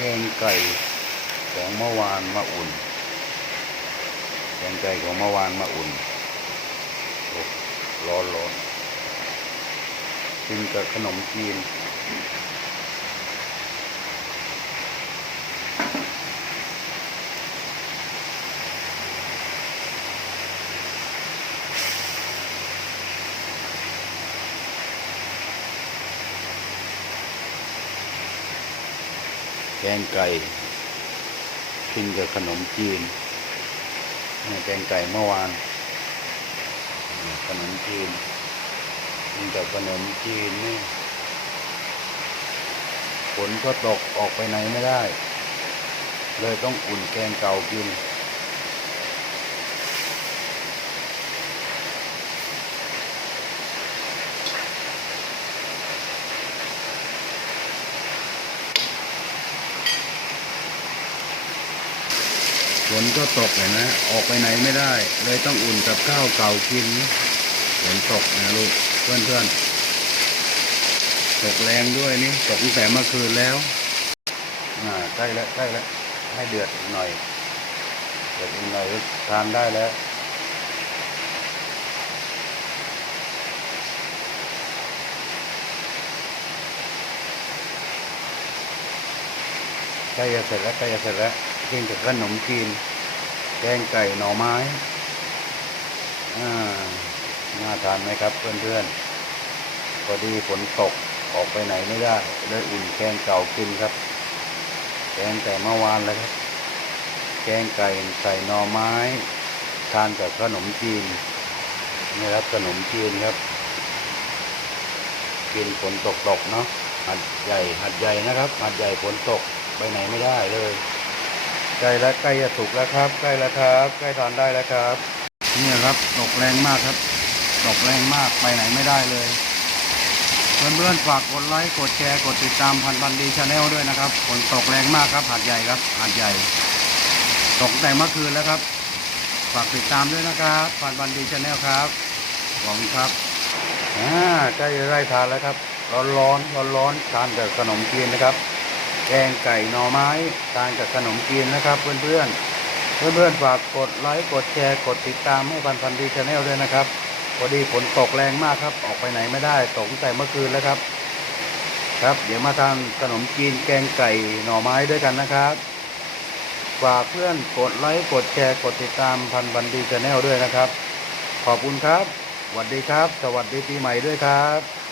แกงไก่ของเมื่อวานมาอุ่น แกงไก่ของเมื่อวานมาอุ่นร้อนร้อนกินกับขนมจีน แกงไก่กินกับขนมจีนแกงไก่เมื่อวาน ขนมจีนกินกับขนมจีนนี่ฝนก็ตกออกไปไหนไม่ได้ เลยต้องอุ่นแกงเก่ากิน ฝนก็ตกเห็นไหมออกไปไหนไม่ได้ เลยต้องอุ่นกับข้าวเก่ากินฝนตกนะลูกเพื่อนเพื่อนๆตกแรงด้วยนี่ตกตั้งแต่เมื่อคืนแล้วอ่าใกล้แล้วใกล้แล้วให้เดือดหน่อยเดือดหน่อยทานได้แล้ว กล้จะเสร็จแล้วใกล้จะเสร็จแล้วกินกับขนมจีน แกงไก่หน่อไม้อ่าน่าทานไหมครับเพื่อนๆพอดีฝนตกออกไปไหนไม่ได้เลยอุ่นแกงเก่ากินครับ แกงแต่เมื่อวานเลยครับ แกงไก่ใส่หน่อไม้ ทานกับขนมจีนนี่ครับขนมจีนครับ กินฝนตกตกๆเนาะ หัดใหญ่หัดใหญ่นะครับหัดใหญ่ฝนตกไปไหนไม่ได้เลยใกล้แล้วใกล้จะสุกแล้วครับใกล้แล้วครับ ใกล้ทานได้แล้วครับนี่ครับตกแรงมากครับ ตกแรงมากไปไหนไม่ได้เลยเพื่อนๆฝากกดไลค์กดแชร์กดติดตามพันบันดีชาแนลด้วยนะครับฝนตกแรงมากครับหาดใหญ่ครับหาดใหญ่ ตกแต่เมื่อคืนแล้วครับ ฝากติดตามด้วยนะครับพันบันดีชาแนลครับขอบคุณครับอ่าใกล้จะได้ทานแล้วครับ ร้อนร้อนร้อนร้อนทานกับขนมจีนนะครับ แกงไก่หน่อไม้ทานกับขนมจีนนะครับ เพื่อนๆเพื่อนฝากกดไลค์กดแชร์กดติดตามให้พันพันดีชาแนลด้วยนะครับพอดีฝนตกแรงมากครับ ออกไปไหนไม่ได้ตกตั้งแต่เมื่อคืนแล้วครับ ครับ เดี๋ยวมาทานขนมจีนแกงไก่หน่อไม้ด้วยกันนะครับฝากเพื่อนกดไลค์กดแชร์กดติดตามพันพันดีชาแนลด้วยนะครับ ขอบคุณครับสวัสดีครับ สวัสดีปีใหม่ด้วยครับ